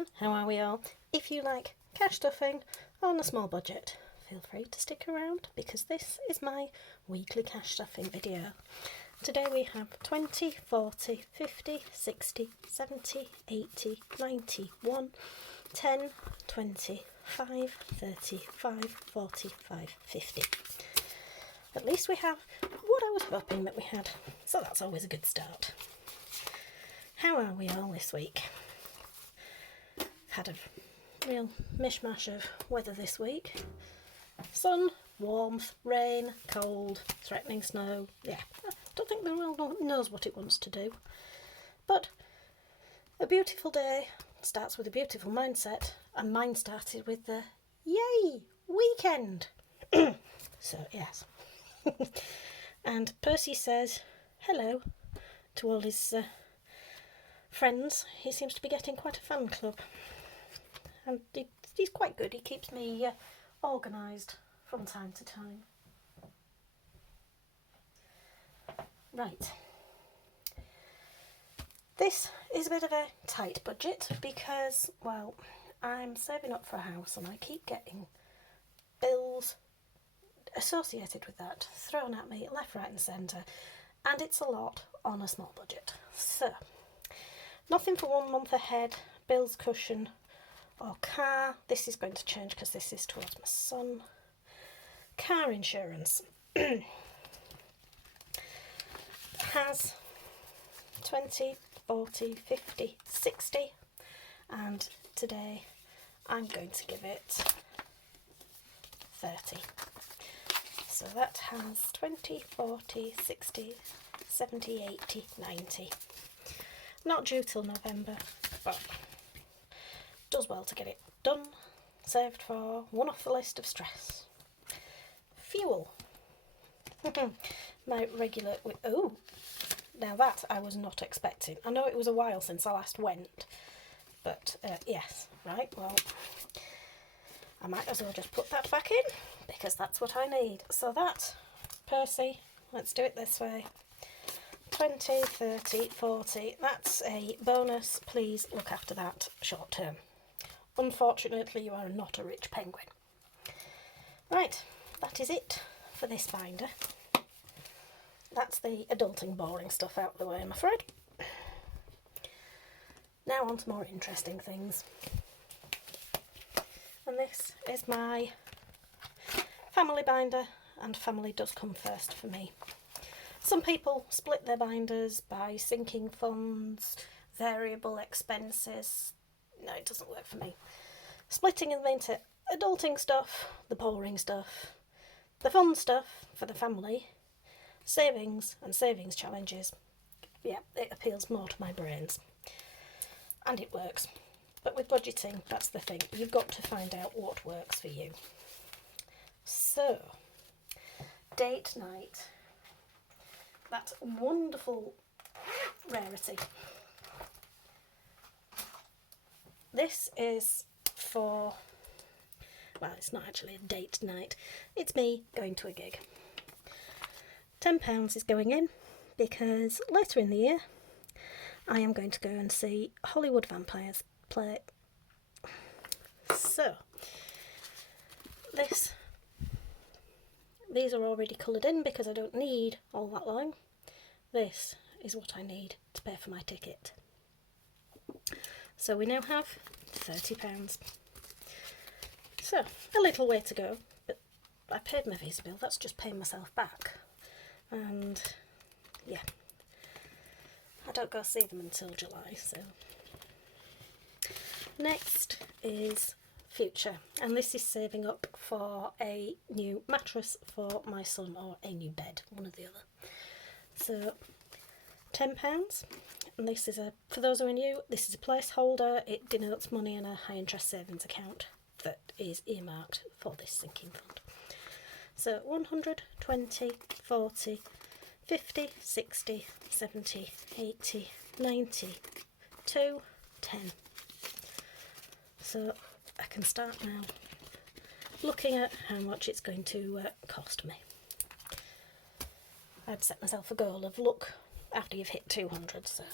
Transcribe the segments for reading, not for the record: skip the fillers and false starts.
everyone, how are we all? If you like cash stuffing on a small budget, feel free to stick around because this is my weekly cash stuffing video. Today we have 20, 40, 50, 60, 70, 80, 91, 10, 20, 5, 35, 45, 50. At least we have what I was hoping that we had, so that's always a good start. How are we all this week? Had a real mishmash of weather this week. Sun, warmth, rain, cold, threatening snow. Yeah, I don't think the world knows what it wants to do. But a beautiful day starts with a beautiful mindset, and mine started with the yay, weekend. So, yes. And Percy says hello to all his friends. He seems to be getting quite a fan club. And he's quite good. He keeps me organised from time to time. Right. This is a bit of a tight budget because, well, I'm saving up for a house and I keep getting bills associated with that thrown at me left, right and centre, and it's a lot on a small budget. So, nothing for 1 month ahead, bills cushion or car. This is going to change because this is towards my son. Car insurance has 20, 40, 50, 60, and today I'm going to give it 30. So that has 20, 40, 60, 70, 80, 90. Not due till November, but does well to get it done, saved for, one off the list of stress. Fuel. My regular, oh, now that I was not expecting. I know it was a while since I last went, but yes, right, well, I might as well just put that back in because that's what I need. So that, Percy, let's do it this way. 20, 30, 40, that's a bonus. Please look after that short term. Unfortunately, you are not a rich penguin. Right, that is it for this binder. That's the adulting boring stuff out of the way, I'm afraid. Now on to more interesting things. And this is my family binder, and family does come first for me. Some people split their binders by sinking funds, variable expenses. No, it doesn't work for me. Splitting them into adulting stuff, the boring stuff, the fun stuff for the family, savings and savings challenges. Yeah, it appeals more to my brains. And it works. But with budgeting, that's the thing. You've got to find out what works for you. So, date night. That wonderful rarity. This is for, well, it's not actually a date night. It's me going to a gig. £10 is going in because later in the year I am going to go and see Hollywood Vampires play. So, these are already coloured in because I don't need all that long. This is what I need to pay for my ticket. So we now have £30. So, a little way to go, but I paid my Visa bill, that's just paying myself back. And, yeah, I don't go see them until July, so. Next is future, and this is saving up for a new mattress for my son, or a new bed, one or the other. So, £10. And this is for those who are new, this is a placeholder. It denotes money in a high interest savings account that is earmarked for this sinking fund. So 100, 20, 40, 50, 60, 70, 80, 90, 2, 10. So I can start now looking at how much it's going to cost me. I'd set myself a goal of look after you've hit 200, so.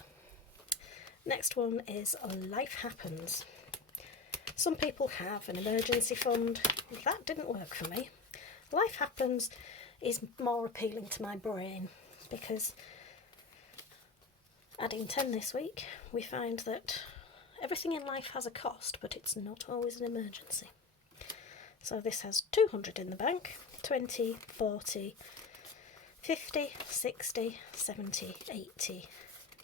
Next one is Life Happens. Some people have an emergency fund. That didn't work for me. Life Happens is more appealing to my brain because adding 10 this week, we find that everything in life has a cost, but it's not always an emergency. So this has 200 in the bank, 20, 40, 50, 60, 70, 80,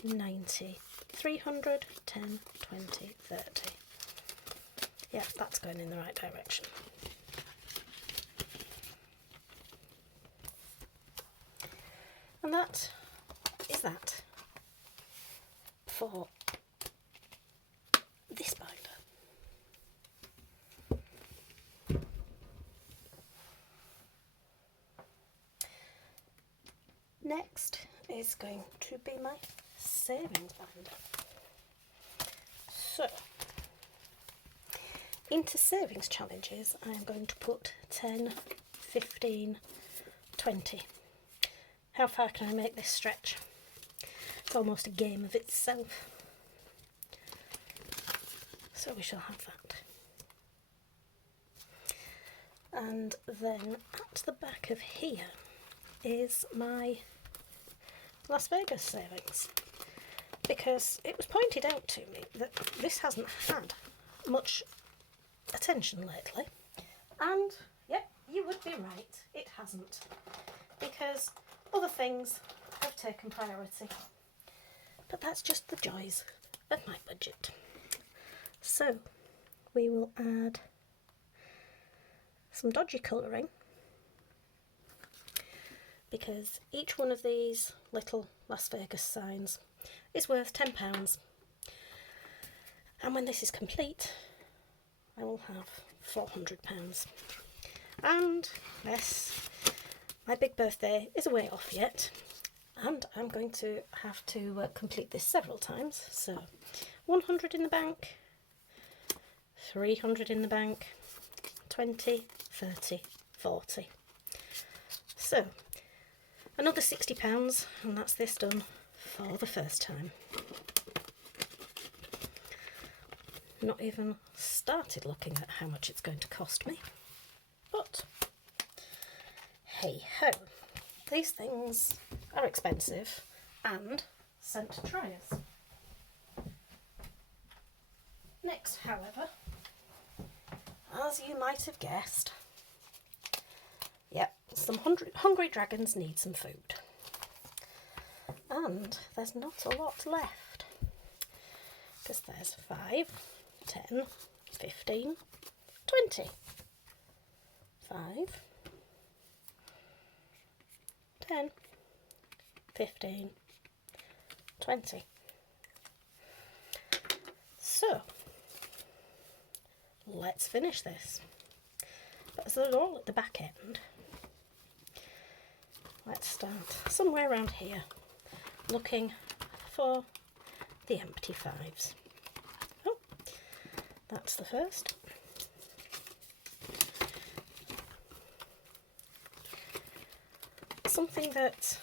90, 300, 10, 20, 30. Yeah, that's going in the right direction. And that is that for this binder. Next is going to be my savings binder. So, into savings challenges, I am going to put 10, 15, 20. How far can I make this stretch? It's almost a game of itself. So we shall have that. And then at the back of here is my Las Vegas savings, because it was pointed out to me that this hasn't had much attention lately, and yep, you would be right, it hasn't, because other things have taken priority. But that's just the joys of my budget. So we will add some dodgy colouring, because each one of these little Las Vegas signs is worth £10. And when this is complete, I will have £400. And yes, my big birthday is a way off yet, and I'm going to have to complete this several times. So 100 in the bank, 300 in the bank, 20, 30, 40. So another £60, and that's this done for the first time. Not even started looking at how much it's going to cost me, but hey ho, these things are expensive and sent to triers. Next, however, as you might have guessed, yep, some hungry dragons need some food. And there's not a lot left, because there's 5, 10, 15, 20. 5, 10, 15, 20. So, let's finish this. But as they're all at the back end, let's start somewhere around here, looking for the empty 5s. Oh, that's the first. Something that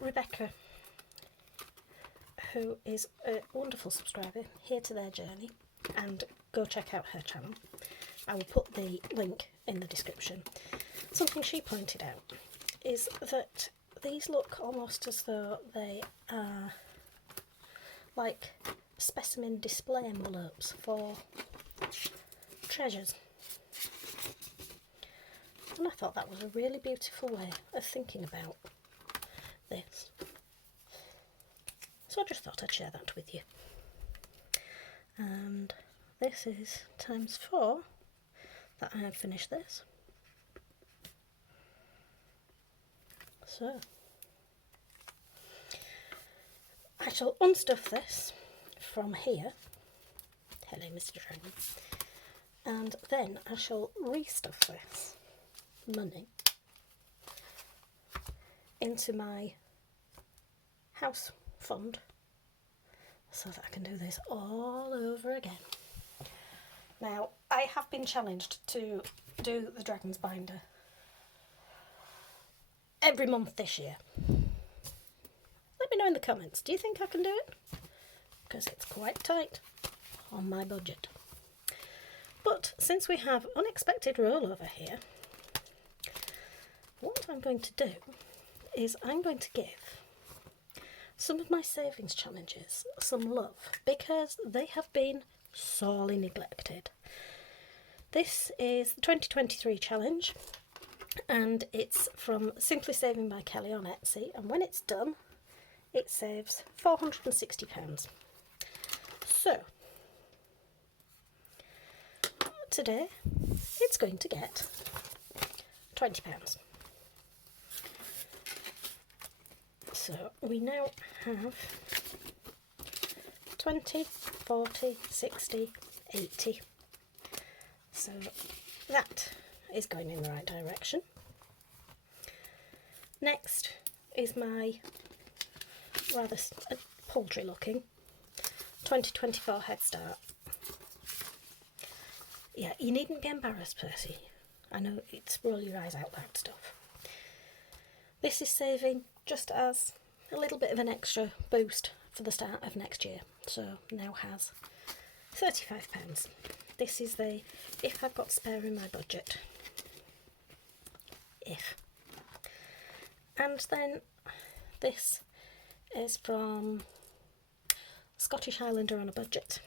Rebecca, who is a wonderful subscriber, here to their journey, and go check out her channel. I will put the link in the description. Something she pointed out is that these look almost as though they are like specimen display envelopes for treasures. And I thought that was a really beautiful way of thinking about this. So I just thought I'd share that with you. And this is times 4 that I have finished this. So I shall unstuff this from here. Hello, Mr. Dragon. And then I shall restuff this money into my house fund so that I can do this all over again. Now, I have been challenged to do the Dragon's Binder every month this year. Let me know in the comments, do you think I can do it? because it's quite tight on my budget. But since we have unexpected rollover here, what I'm going to do is I'm going to give some of my savings challenges some love, because they have been sorely neglected. This is the 2023 challenge, and it's from Simply Saving by Kellie on Etsy, and when it's done it saves £460. So today it's going to get £20. So we now have 20, 40, 60, 80. So that is going in the right direction. Next is my rather paltry looking 2024 Head Start. Yeah, you needn't be embarrassed, Percy. I know it's roll your eyes out loud stuff. This is saving just as a little bit of an extra boost for the start of next year. So now has £35. This is the if I've got spare in my budget. If. And then this is from Scottish Highlander on a budget.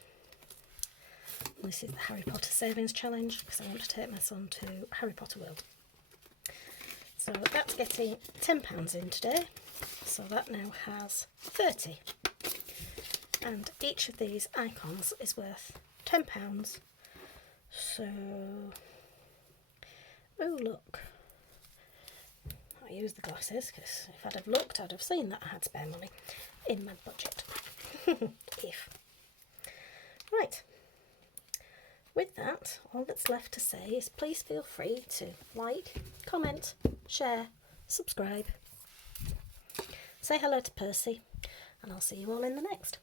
This is the Harry Potter Savings Challenge, because I want to take my son to Harry Potter World. So that's getting £10 in today. So that now has 30. And each of these icons is worth £10. So, oh look, I use the glasses because if I'd have looked I'd have seen that I had spare money in my budget. If. Right, with that, all that's left to say is please feel free to like, comment, share, subscribe, say hello to Percy, and I'll see you all in the next.